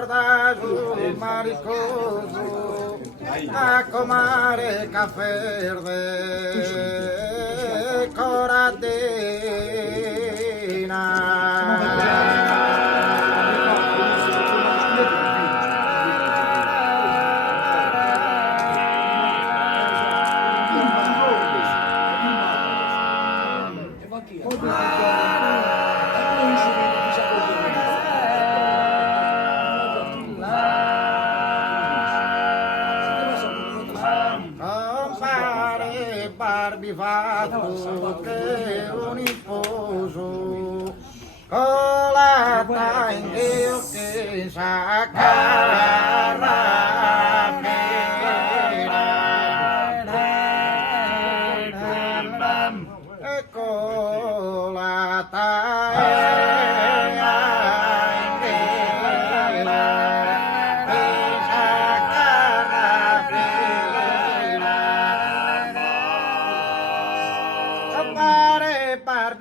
corda sul maricoso a comare caffè verde compare barbifatto che un sposo con la tanghio che sa ecco la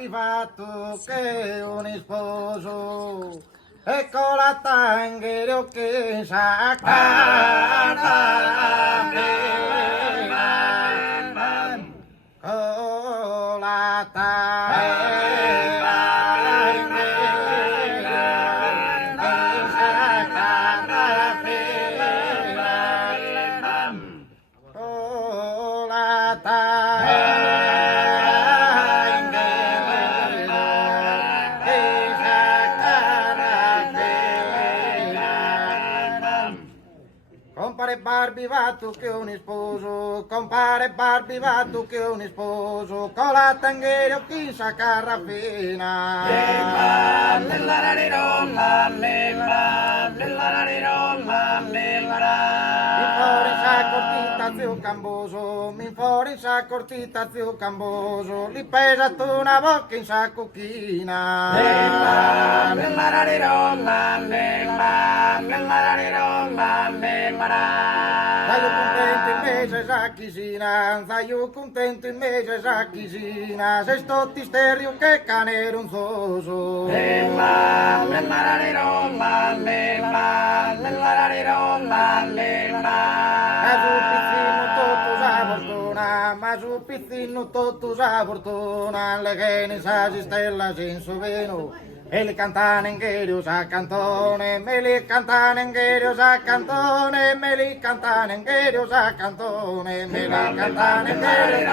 fatto che un sposo ecco la tanghero che sa con la compare barbivatto che un sposo, compare barbivatto che un sposo, con la tanghero chi sa carrafina. Zio Camboso, mi fuori sa cortita zio Camboso, li pesa tu una bocca in sa cucchina. Sai contento invece sa chisina, sai contento invece sa chisina, se sto ti sterio che cane ronzoso. Ma su pizzino tutto sa fortuna, le che ne sa si stella senso veno, e li cantano in gherio sa cantone, me li cantano in gherio sa cantone, me li cantano in gherio sa cantone, me li cantano in gherio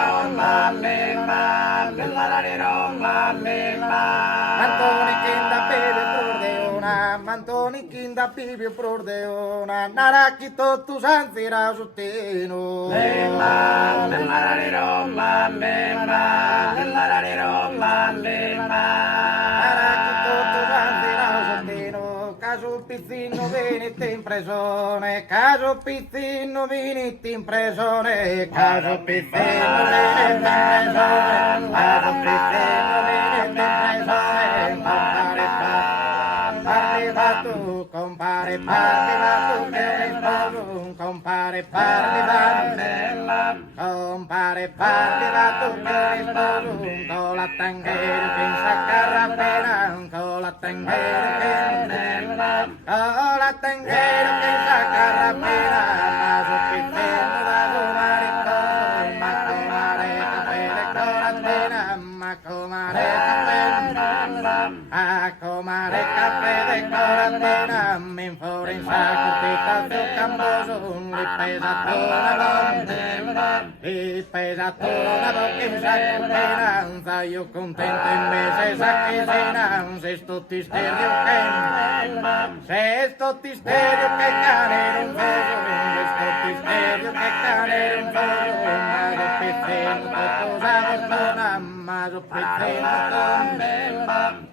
Antoni kinda bebe prodeona, Antoni kinda bebe prodeona, narakito tu sanzira sotteno. Caso pizzino venite in prigione, caso pizzino venite in prigione, caso pizzino venite in prigione, caso pizzino venite in prigione, compare parlivato che sposo, compare parlivato, compare parlivato che sposo, con la tanghero che saccarra appena, con la tanghero che con la tanghero che saccarra appena, ma su pizzino da domani ma comare capele con la pena, ma comare capele, a comare capele con la pena, mi fuori in sacco tutta su Camboso, li pesa li pesa una bocca in sacco pena, io contento invece sa che se sto ti sterio che, se sto ti sterio che cane non voglio, se sto ti sterio che cane non voglio, ma lo pizzino tutto sa fortuna, ma lo pizzino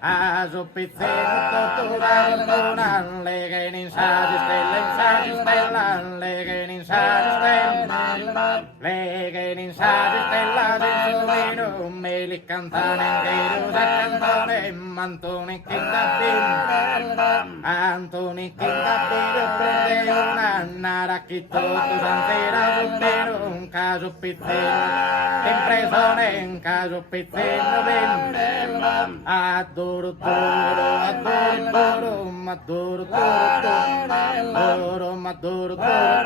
a so pizzino tutto sa fortuna, le che in sa stella, le che in sa stella, le che in sa stella, senso vino, me li cantane Gerusa cantone Antoni Kindabin Antoni Kindabin prende una narachito tu santera subero un caso pizzino impresone un caso pizzino ben adoro toro adoro maduro toro toro maduro toro toro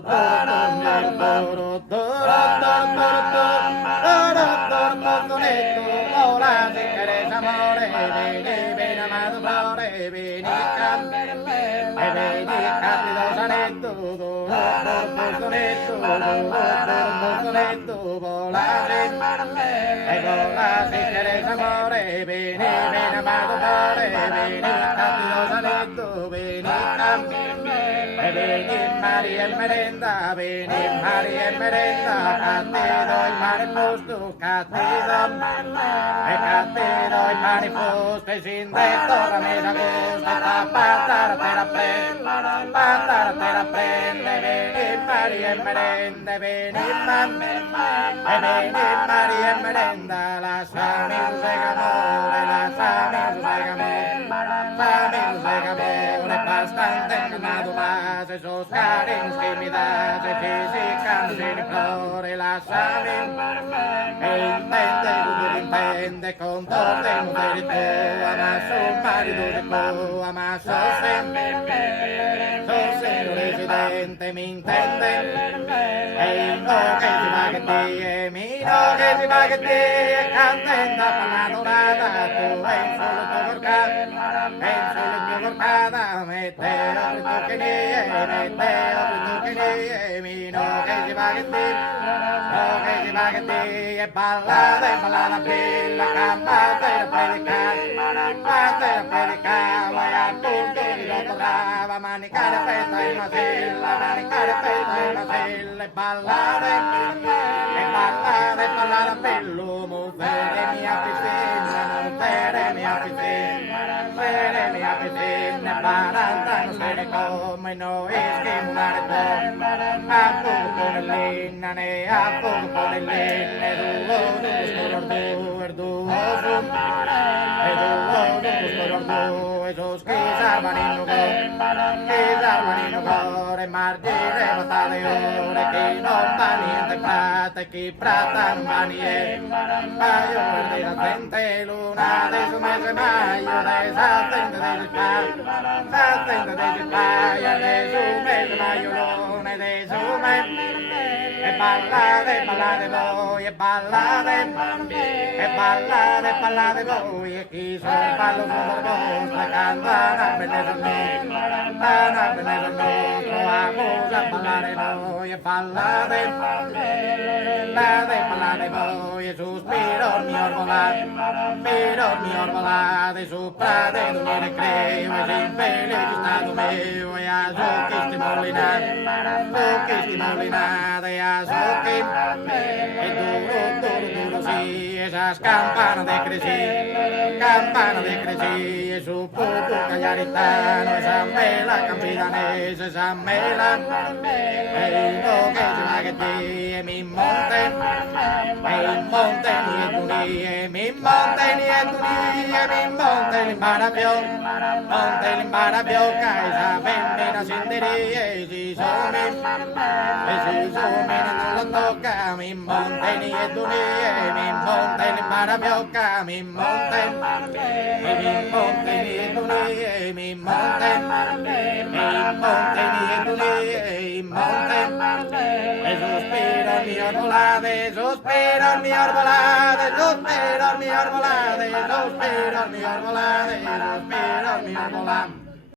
maduro toro toro hola si quieres amore ven amado flore ven y cápido sanetto volare vola si quieres amore ven amado flore ven y cápido sanetto ven y María el merenda, veni María el merenda, cattido il mare posto, cattido il mare posto, e sin detto la mesa costa, patara te la prende, veni Maria il merenda, veni Maria il merenda, lasciami un segamore, bastante nado más esos carens que me das de física sin flore lasciami intende con todo un delito amaso marido de co amaso residente mi intende e no che si va che ti e mi no che si va che ti e cantenda per la dorata tu e solo tu porcada metteo che mi no che si va che ti e ballate bella campate predicare vai a punto di lottava manicare festa in masilla e ballare bello muovere mia piscina paranda non se ne come noi schimare a poco nell'inna ne a poco nell'inna esos che salvano in cuore margine battaglie ore che non va niente prata che prata manie paio della gente luna de su mese maio de satente de paia de su mese maio luna de su mese e ballare voi e ballare voi e chi sono ballo la cantana bellezza nostro amore a ballare noi e ballare voi e sospiro il mio orvolare su prade non ne creo e sin felice stato mio e a zucchi molinate e a zucchi e duro sì esas campanas de creci e su puto cagliaritano esa mela campidanese esa mela e lo che si va che ti e mi monte l'imbarabio che esa femmina sinderia e si somi non lo tocca mi monte ni e mi monte l'imbarabio che mi monte e sospiro il mio orvolade